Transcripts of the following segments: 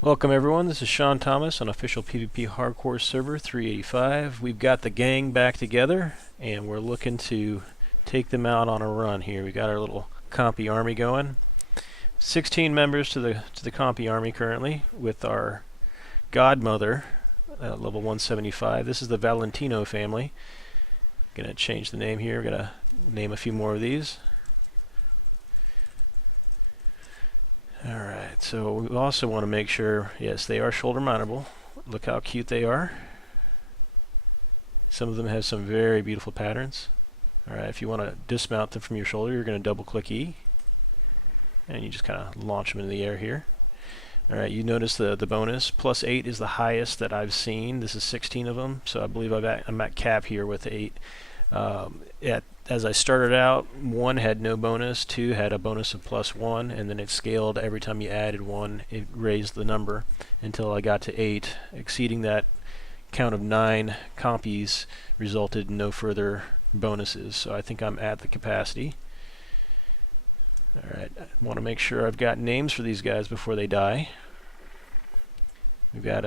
Welcome everyone, this is SeanThomas on official PvP Hardcore server 385. We've got the gang back together and we're looking to take them out on a run here. We got our little Compy army going. 16 members to the Compy army currently with our godmother level 175. This is the Valentino family. Gonna change the name here. We're gonna name a few more of these. Alright, so we also want to make sure, yes, they are shoulder mountable. Look how cute they are. Some of them have some very beautiful patterns. Alright, if you want to dismount them from your shoulder, you're going to double click E. And you just kind of launch them into the air here. Alright, you notice the bonus. +8 is the highest that I've seen. This is 16 of them, so I believe I'm at cap here with 8. As I started out, 1 had no bonus, 2 had a bonus of +1, and then it scaled every time you added 1. It raised the number until I got to 8. Exceeding that count of 9 compies resulted in no further bonuses, so I think I'm at the capacity. Alright, I want to make sure I've got names for these guys before they die. We've got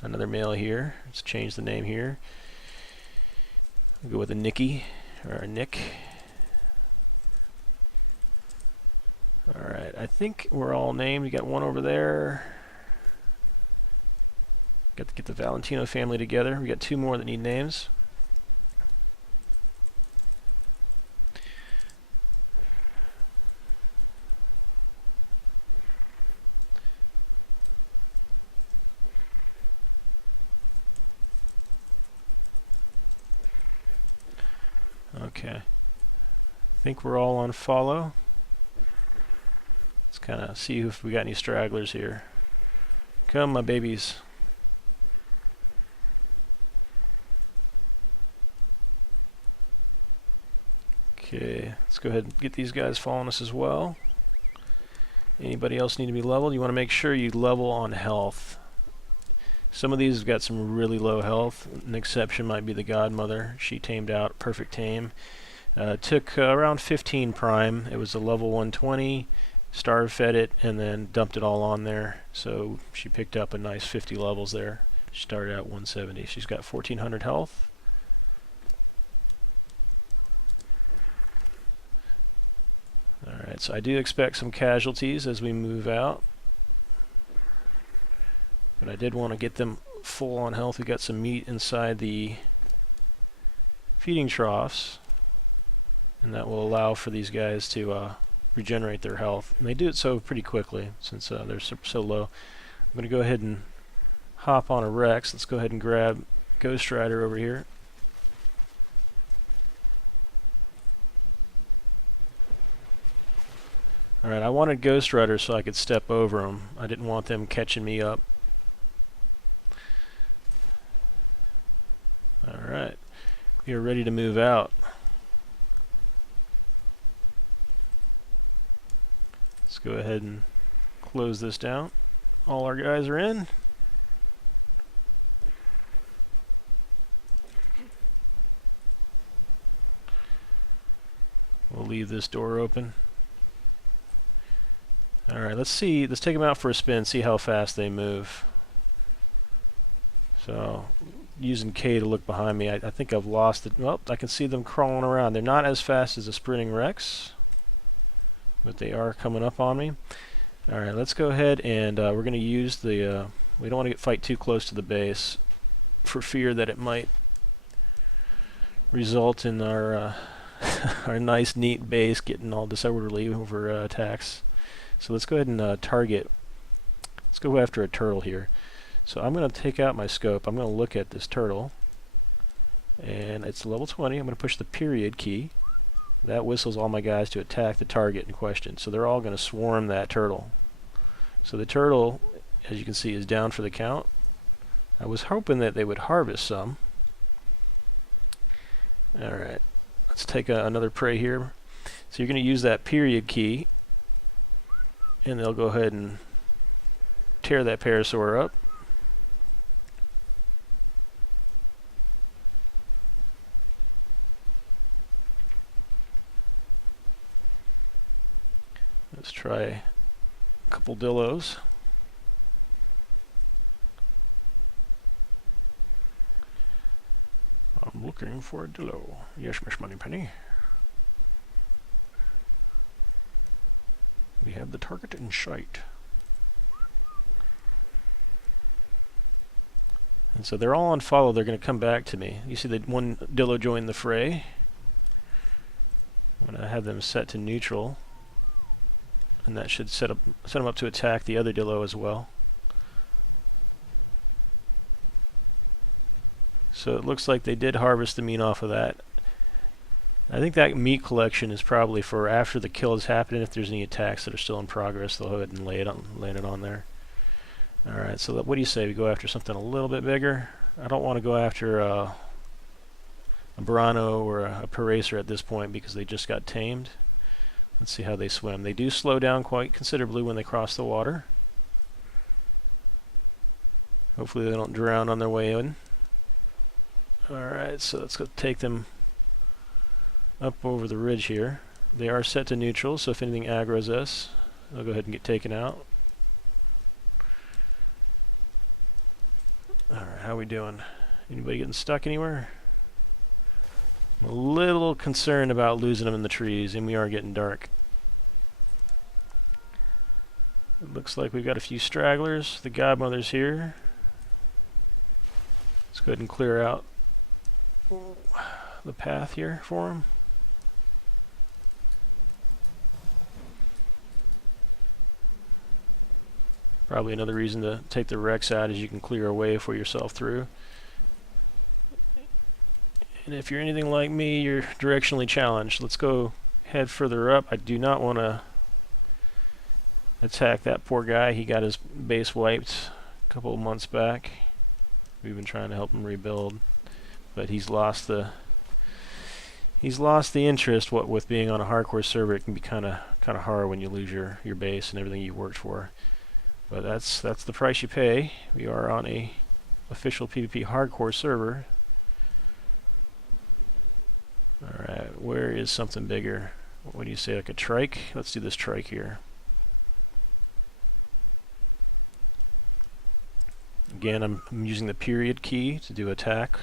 another male here. Let's change the name here. We'll go with a Nicky. Or Nick. Alright, I think we're all named. We got one over there. Got to get the Valentino family together. We got 2 more that need names. Okay. I think we're all on follow. Let's kind of see if we got any stragglers here. Come, my babies. Okay, let's go ahead and get these guys following us as well. Anybody else need to be leveled? You want to make sure you level on health. Some of these have got some really low health. An exception might be the godmother. She tamed out, perfect tame. Took around 15 prime. It was a level 120. Starve fed it and then dumped it all on there. So she picked up a nice 50 levels there. She started at 170. She's got 1400 health. Alright, so I do expect some casualties as we move out. But I did want to get them full on health. We got some meat inside the feeding troughs, and that will allow for these guys to regenerate their health. And they do it so pretty quickly since they're so low. I'm going to go ahead and hop on a Rex. Let's go ahead and grab Ghost Rider over here. Alright, I wanted Ghost Rider so I could step over them. I didn't want them catching me up. Alright, we are ready to move out. Let's go ahead and close this down. All our guys are in. We'll leave this door open. Alright, let's take them out for a spin, see how fast they move. So, using K to look behind me, I think I've lost it. Well, I can see them crawling around. They're not as fast as a sprinting Rex, but they are coming up on me. Alright, let's go ahead and we're going to use the... we don't want to fight too close to the base for fear that it might result in our our nice neat base getting all disorderly over attacks. So let's go ahead and target. Let's go after a turtle here. So I'm going to take out my scope. I'm going to look at this turtle. And it's level 20. I'm going to push the period key. That whistles all my guys to attack the target in question. So they're all going to swarm that turtle. So the turtle, as you can see, is down for the count. I was hoping that they would harvest some. Alright. Let's take another prey here. So you're going to use that period key. And they'll go ahead and tear that parasaur up. Let's try a couple dillos. Looking for a dillo. Yes, Miss Moneypenny. We have the target in sight. And so they're all on follow. They're going to come back to me. You see that one dillo joined the fray. I'm going to have them set to neutral. And that should set them up to attack the other dillo as well. So it looks like they did harvest the meat off of that. I think that meat collection is probably for after the kill has happened. If there's any attacks that are still in progress, they'll go ahead and land it on there. Alright, so what do you say? We go after something a little bit bigger? I don't want to go after a Burano or a Paracer at this point because they just got tamed. Let's see how they swim. They do slow down quite considerably when they cross the water. Hopefully they don't drown on their way in. Alright, so let's go take them up over the ridge here. They are set to neutral, so if anything aggroes us, they'll go ahead and get taken out. Alright, how we doing? Anybody getting stuck anywhere? I'm a little concerned about losing them in the trees, and we are getting dark. It looks like we've got a few stragglers. The godmother's here. Let's go ahead and clear out the path here for them. Probably another reason to take the wrecks out is you can clear a way for yourself through. And if you're anything like me, you're directionally challenged. Let's go head further up. I do not want to attack that poor guy. He got his base wiped a couple of months back. We've been trying to help him rebuild, but he's lost the interest. What with being on a hardcore server, it can be kind of hard when you lose your base and everything you worked for. But that's the price you pay. We are on a official PvP hardcore server. Alright, where is something bigger? What do you say, like a trike? Let's do this trike here. Again, I'm using the period key to do attack.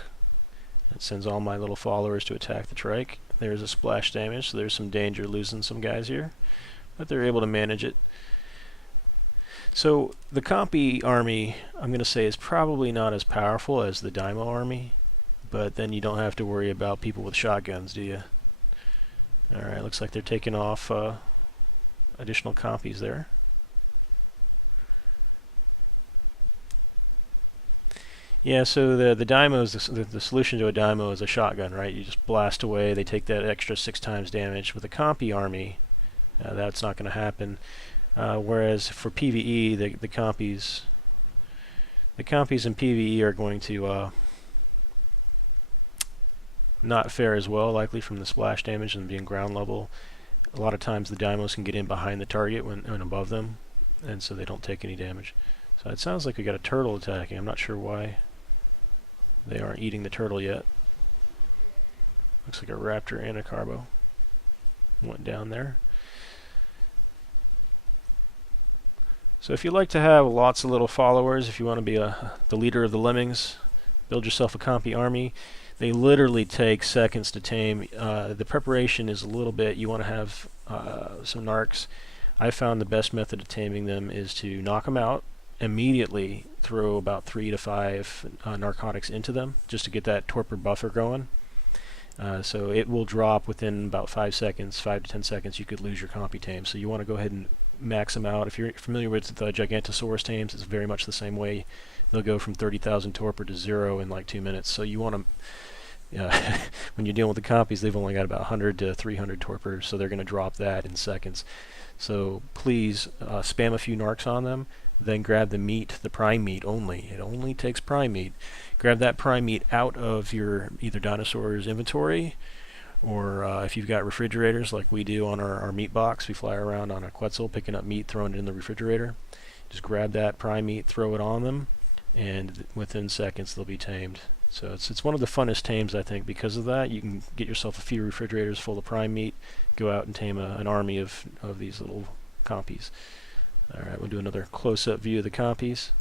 It sends all my little followers to attack the trike. There's a splash damage, so there's some danger losing some guys here. But they're able to manage it. So the Compy army, I'm going to say, is probably not as powerful as the Daimo army. But then you don't have to worry about people with shotguns, do you? Alright, looks like they're taking off additional Compys there. Yeah, so the Daimo is the solution to a Daimo is a shotgun, right? You just blast away, they take that extra 6 times damage. With a Compy army, that's not going to happen. Whereas for PvE, the Compys in PvE are going to not fare as well, likely from the splash damage and being ground level. A lot of times the Daimos can get in behind the target when above them, and so they don't take any damage. So it sounds like we got a turtle attacking. I'm not sure why they aren't eating the turtle yet. Looks like a raptor and a carbo went down there. So if you like to have lots of little followers, if you want to be the leader of the lemmings, build yourself a Compy army. They literally take seconds to tame. The preparation is a little bit, you want to have some narcs. I found the best method of taming them is to knock them out, immediately throw about 3 to 5 narcotics into them, just to get that torpor buffer going. So it will drop within about 5 seconds, 5 to 10 seconds, you could lose your Compy tame. So you want to go ahead and max them out. If you're familiar with the Gigantosaurus tames, it's very much the same way. They'll go from 30,000 torpor to 0 in like 2 minutes. So you want to, when you're dealing with the Compys, they've only got about 100 to 300 torpor, so they're going to drop that in seconds. So please spam a few narcs on them, then grab the meat, the prime meat only. It only takes prime meat. Grab that prime meat out of your either dinosaur's inventory, or if you've got refrigerators like we do on our meat box, we fly around on a Quetzal picking up meat, throwing it in the refrigerator. Just grab that prime meat, throw it on them, and within seconds they'll be tamed. So it's one of the funnest tames, I think, because of that. You can get yourself a few refrigerators full of prime meat, go out and tame an army of these little Compys. Alright, we'll do another close-up view of the Compys.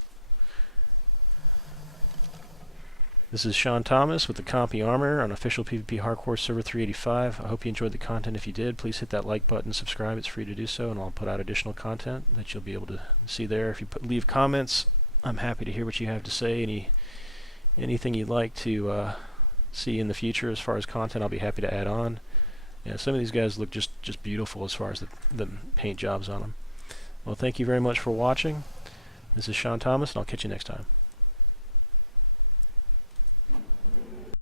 This is SeanThomas with the Compy Armor on official PvP Hardcore Server 385. I hope you enjoyed the content. If you did, please hit that like button, subscribe. It's free to do so, and I'll put out additional content that you'll be able to see there. If you leave comments, I'm happy to hear what you have to say. Anything you'd like to see in the future as far as content, I'll be happy to add on. Yeah, some of these guys look just beautiful as far as the paint jobs on them. Well, thank you very much for watching. This is SeanThomas, and I'll catch you next time.